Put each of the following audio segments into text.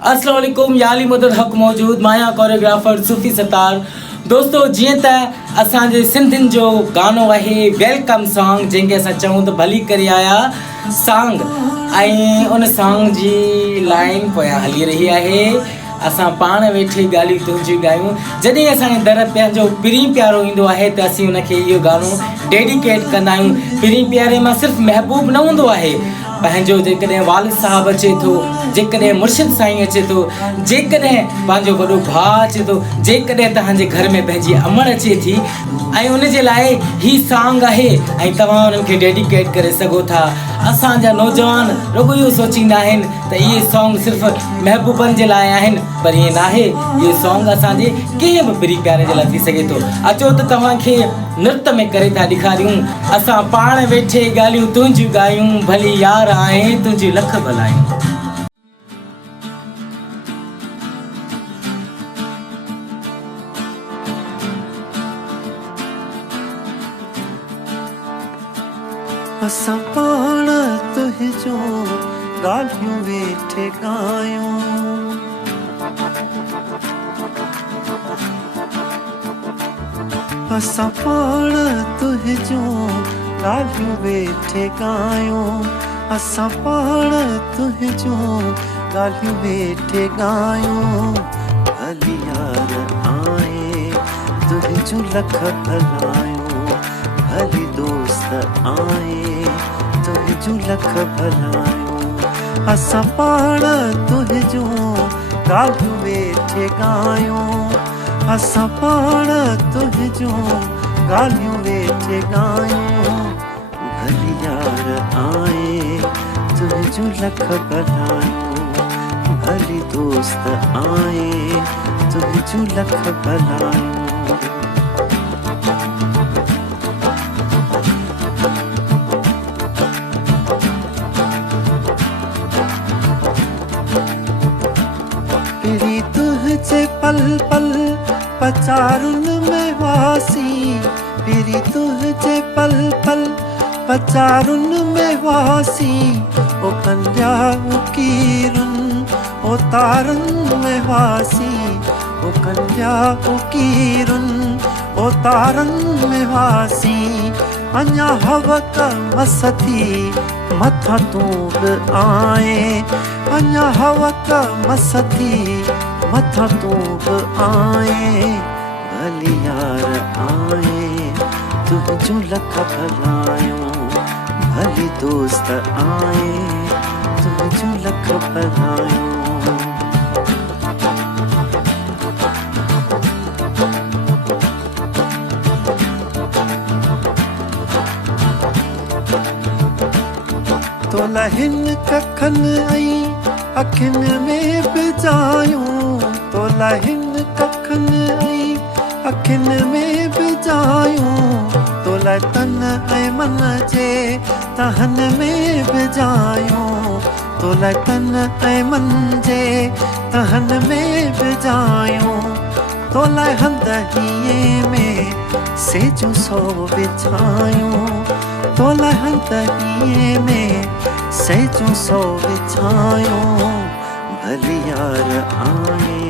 अस्सलाम वालेकुम याली मदद हक़ मौजूद माया कोरियोग्राफर सूफ़ी सतार। दोस्तों जीअं त असांजे सिंधियुनि जो गानो आहे वेलकम सॉन्ग, जंहिंखे असां चऊं त भली करे आया सॉन्ग, ऐं उन सॉन्ग जी लाइन पोयां हली रही आहे असां पाण वेठे ॻाल्हियूं तुंहिंजियूं ॻायूं। जॾहिं असांजे दर पंहिंजो पिरी प्यारो ईंदो आहे त असीं उनखे इहो गानो डेडिकेट कंदा आहियूं। पिरी प्यारे मां सिर्फ़ु महबूब न हूंदो आहे, पंहिंजो जेकॾहिं वालिद साहब अचे थो, जेकॾहिं मुर्शिद साईं अचे थो, जेकॾहिं पंहिंजो वॾो भाउ अचे थो, जेकॾहिं तव्हांजे घर में पंहिंजी अमड़ अचे थी, ऐं उनजे लाइ ही सॉन्ग आहे ऐं तव्हां उन्हनि खे डेडिकेट करे सघो था। असांजा नौजवान रुॻो इहो सोचींदा आहिनि त इहे सॉन्ग सिर्फ़ु महबूबनि जे लाइ आहिनि, पर ईअं नाहे। इहे सॉन्ग असांजे कंहिं बि पिरी प्यारे जे लाइ थी सघे थो। अचो त तव्हांखे नृत्य में करे था ॾेखारियूं, असां पाण वेठे ॻाल्हियूं तुंहिंजियूं ॻायूं, भली यार आहे तुंहिंजी लख भलायूं। असां पाण तुंहिंजो ॻाल्हियूं वेठे ॻायूं, असां पाण तुंहिंजो ॻाल्हियूं वेठे ॻायूं, असां पाण तुंहिंजो ॻाल्हियूं वेठे ॻायूं। भली यार आहे तुंहिंजूं लख भलायूं, भली दोस्त आहे तुंहिंजूं लख भलायूं। असां पाण तुंहिंजो ॻाल्हियूं वेठे ॻायूं, असां पाण तुंहिंजो ॻाल्हियूं वेठे ॻायूं। भली यार आहे तुंहिंजूं लख भलायूं, भली दोस्त आहे तुंहिंजूं लख भलायूं। पिरी तुझे पल पल पचारुनि में वासी, पिरी तुझे पल पल पचारुनि में वासी। ओ कंडिया उकीरुनि ओ तारुनि में वासी, ओ कंडिया उकीरुनि ओ तारुनि में वासी। अञा हवक मसथी मथा तूं बि आए, अञा हवक मसथी मथा तूं बि आए। भली यार आए तुंहिंजूं लख भलायूं, भली दोस्त आए तुंहिंजूं लख भलायूं। तोला हिन कखनि ऐं अखियुनि में बि जायूं, तोला हिन कखनि ऐं अखियुनि में बि जायूं। तोला तन ऐं मन जे तहन में बि जायूं, तोला तन ऐं मन जे तहन में बि जायूं। तोला हंदहीअ में सेजूं सौ विछायूं, तोला हंदहीअ में सेजूं सौ विछायूं। भली यार आए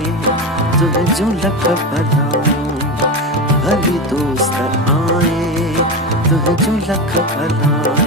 तुंहिंजूं लख भलायूं, भली दोस्त आए तुंहिंजूं लख भलायूं।